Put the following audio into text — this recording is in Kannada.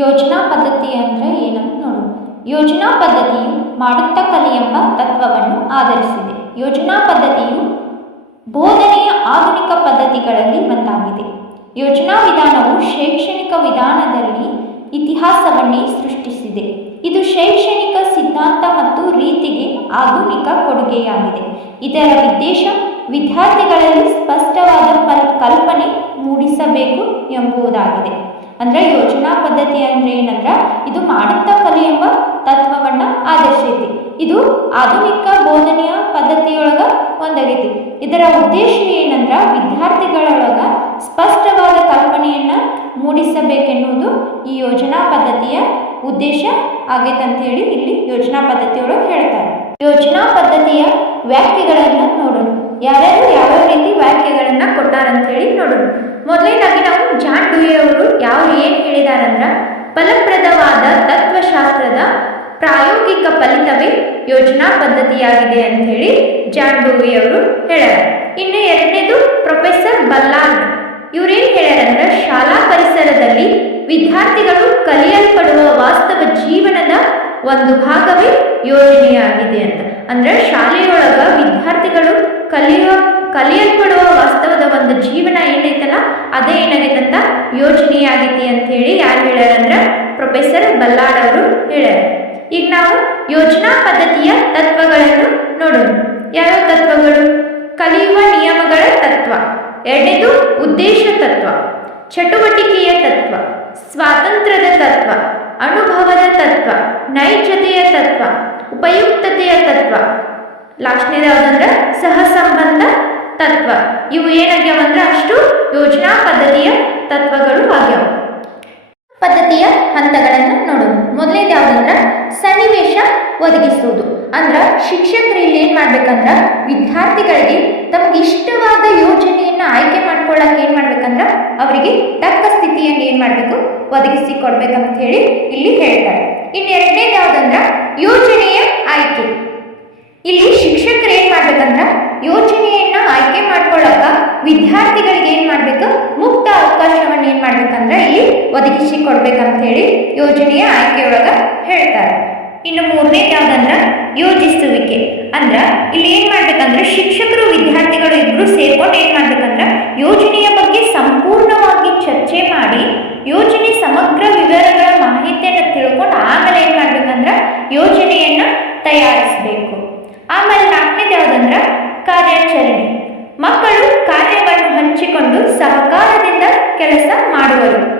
ಯೋಜನಾ ಪದ್ಧತಿ ಅಂದರೆ ಏನಂತ ನೋಡೋಣ. ಯೋಜನಾ ಪದ್ಧತಿಯು ಮಾಡುತ್ತ ಕಲಿ ಎಂಬ ತತ್ವವನ್ನು ಆಧರಿಸಿದೆ. ಯೋಜನಾ ಪದ್ಧತಿಯು ಬೋಧನೆಯ ಆಧುನಿಕ ಪದ್ಧತಿಗಳಲ್ಲಿ ಒಂದಾಗಿದೆ. ಯೋಜನಾ ವಿಧಾನವು ಶೈಕ್ಷಣಿಕ ವಿಧಾನದಲ್ಲಿ ಇತಿಹಾಸವನ್ನೇ ಸೃಷ್ಟಿಸಿದೆ. ಇದು ಶೈಕ್ಷಣಿಕ ಸಿದ್ಧಾಂತ ಮತ್ತು ರೀತಿಗೆ ಆಧುನಿಕ ಕೊಡುಗೆಯಾಗಿದೆ. ಇದರ ಉದ್ದೇಶ ವಿದ್ಯಾರ್ಥಿಗಳಲ್ಲಿ ಸ್ಪಷ್ಟವಾದ ಕಲ್ಪನೆ ಮೂಡಿಸಬೇಕು ಎಂಬುದಾಗಿದೆ. ಅಂದರೆ ಯೋಜನಾ ಪದ್ಧತಿ ಅಂದ್ರೆ ಏನಂದ್ರೆ ಇದು ಮಾಡುತ್ತಾ ಕಲಿ ಎಂಬ ತತ್ವವನ್ನ ಆಧರಿಸೈತಿ ಇದು ಆಧುನಿಕ ಬೋಧನೆಯ ಪದ್ಧತಿಯೊಳಗ ಒಂದಾಗೈತಿ ಇದರ ಉದ್ದೇಶ ಏನಂದ್ರ ವಿದ್ಯಾರ್ಥಿಗಳೊಳಗ ಸ್ಪಷ್ಟವಾದ ಕಲ್ಪನೆಯನ್ನ ಮೂಡಿಸಬೇಕೆನ್ನುವುದು ಈ ಯೋಜನಾ ಪದ್ಧತಿಯ ಉದ್ದೇಶ ಆಗೈತೆ ಅಂತ ಹೇಳಿ ಇಲ್ಲಿ ಯೋಜನಾ ಪದ್ಧತಿಯೊಳಗೆ ಹೇಳ್ತಾರೆ. ಯೋಜನಾ ಪದ್ಧತಿಯ ವ್ಯಾಖ್ಯೆಗಳನ್ನ ನೋಡೋಣ. ಯಾರ್ಯಾರು ಯಾವ್ಯಾವ ರೀತಿ ವ್ಯಾಖ್ಯೆಗಳನ್ನು ಕೊಟ್ಟಾರಂತ ಹೇಳಿ ನೋಡೋಣ. ಮೊದಲನೇದಾಗಿ ನಾವು ಜಾನ್ ಅವರು ಯಾವ ಏನು ಹೇಳಿದಾರಂದ್ರ ಫಲಪ್ರದವಾದ ತತ್ವಶಾಸ್ತ್ರದ ಪ್ರಾಯೋಗಿಕ ಫಲಿತವೇ ಯೋಜನಾ ಪದ್ಧತಿಯಾಗಿದೆ ಅಂತ ಹೇಳಿ ಜಾನ್ ಅವರು ಹೇಳ್ಯಾರ. ಇನ್ನು ಎರಡನೇದು ಪ್ರೊಫೆಸರ್ ಬಲ್ಲಾರ್ಡ್ ಇವ್ರೇನು ಹೇಳ್ಯಾರಂದ್ರೆ ಶಾಲಾ ಪರಿಸರದಲ್ಲಿ ವಿದ್ಯಾರ್ಥಿಗಳು ಕಲಿಯಲ್ಪಡುವ ವಾಸ್ತವ ಜೀವನದ ಒಂದು ಭಾಗವೇ ಯೋಜನೆಯಾಗಿದೆ ಅಂತ. ಅಂದ್ರೆ ಶಾಲೆಯೊಳಗ ವಿದ್ಯಾರ್ಥಿಗಳು ವಾಸ್ತವದ ಒಂದು ಜೀವನ ಏನೈತಲ್ಲ, ಅದೇ ಏನಾಗೈತಂತ ಯೋಜನೆಯಾಗೈತಿ ಅಂತ ಹೇಳಿ ಯಾರು ಹೇಳ್ಯಾರಂದ್ರೆ ಪ್ರೊಫೆಸರ್ ಬಲ್ಲಾಡ್ ಅವರು ಹೇಳ್ಯಾರ. ಈಗ ನಾವು ಯೋಜನಾ ಪದ್ಧತಿಯ ತತ್ವಗಳನ್ನು ನೋಡೋಣ. ಯಾವ ತತ್ವಗಳು? ಕಲಿಯುವ ನಿಯಮಗಳ ತತ್ವ. ಎರಡನೇದು ಉದ್ದೇಶ ತತ್ವ. ಚಟುವಟಿಕೆಯ ತತ್ವ. ಸ್ವಾತಂತ್ರ್ಯದ ತತ್ವ. ಅನುಭವದ ತತ್ವ. ನೈಜತೆಯ ತತ್ವ. ಉಪಯುಕ್ತತೆಯ ತತ್ವ. ಲಾಸ್ಟ್ನೇದು ತತ್ವ ಇವು ಏನಾಗ್ಯಾವಂದ್ರೆ ಅಷ್ಟು ಯೋಜನಾ ಪದ್ಧತಿಯ ತತ್ವಗಳು ಆಗ್ಯಾವ. ಪದ್ಧತಿಯ ಹಂತಗಳನ್ನು ನೋಡೋಣ. ಮೊದಲನೇದು ಯಾವುದಂದ್ರೆ ಸನ್ನಿವೇಶ ಒದಗಿಸುವುದು. ಅಂದ್ರೆ ಶಿಕ್ಷಕರು ಇಲ್ಲಿ ಏನು ಮಾಡ್ಬೇಕಂದ್ರೆ ವಿದ್ಯಾರ್ಥಿಗಳಿಗೆ ತಮಗೆ ಇಷ್ಟವಾದ ಯೋಜನೆಯನ್ನು ಆಯ್ಕೆ ಮಾಡ್ಕೊಳ್ಳೋಕೆ ಏನು ಮಾಡ್ಬೇಕಂದ್ರೆ ಅವರಿಗೆ ತಕ್ಕ ಸ್ಥಿತಿಯನ್ನು ಏನು ಮಾಡಬೇಕು? ಒದಗಿಸಿ ಕೊಡ್ಬೇಕಂತ ಹೇಳಿ ಇಲ್ಲಿ ಹೇಳ್ತಾರೆ. ಇನ್ನು ಎರಡನೇದು ಯಾವುದಂದ್ರೆ ಯೋಜನೆಯ ಆಯ್ಕೆ. ಬೇಕಂದ್ರ ಯೋಜನೆಯನ್ನ ಆಯ್ಕೆ ಮಾಡ್ಕೊಳ್ಳೋಕ ವಿದ್ಯಾರ್ಥಿಗಳಿಗೆ ಏನ್ ಮಾಡ್ಬೇಕು? ಮುಕ್ತ ಅವಕಾಶವನ್ನ ಏನ್ ಮಾಡ್ಬೇಕಂದ್ರ ಇಲ್ಲಿ ಒದಗಿಸಿ ಕೊಡ್ಬೇಕಂತ ಹೇಳಿ ಯೋಜನೆಯ ಆಯ್ಕೆಯೊಳಗ ಹೇಳ್ತಾರೆ. ಇನ್ನು ಮೂರನೇ ಯಾವ್ದಂದ್ರ ಯೋಜಿಸುವಿಕೆ. ಅಂದ್ರ ಇಲ್ಲಿ ಏನ್ ಮಾಡ್ಬೇಕಂದ್ರ ಶಿಕ್ಷಕರು, ವಿದ್ಯಾರ್ಥಿಗಳು ಇಬ್ರು ಸೇರ್ಕೊಂಡು ಏನ್ ಮಾಡ್ಬೇಕಂದ್ರ ಯೋಜನೆಯ ಬಗ್ಗೆ ಸಂಪೂರ್ಣವಾಗಿ ಚರ್ಚೆ ಮಾಡಿ ಯೋಜನೆ ಸಮಗ್ರ ವಿವರಗಳ ಮಾಹಿತಿಯನ್ನು ತಿಳ್ಕೊಂಡು ಆಮೇಲೆ ಏನ್ ಮಾಡ್ಬೇಕಂದ್ರ ಯೋಜನೆಯನ್ನ ತಯಾರಿಸಬೇಕು. ಆಮೇಲೆ ನಾವು ಮುಂದಿನ ಯಾವುದಂದ್ರೆ ಕಾರ್ಯಾಚರಣೆ. ಮಕ್ಕಳು ಕಾರ್ಯವನ್ನು ಹಂಚಿಕೊಂಡು ಸಹಕಾರದಿಂದ ಕೆಲಸ ಮಾಡುವರು.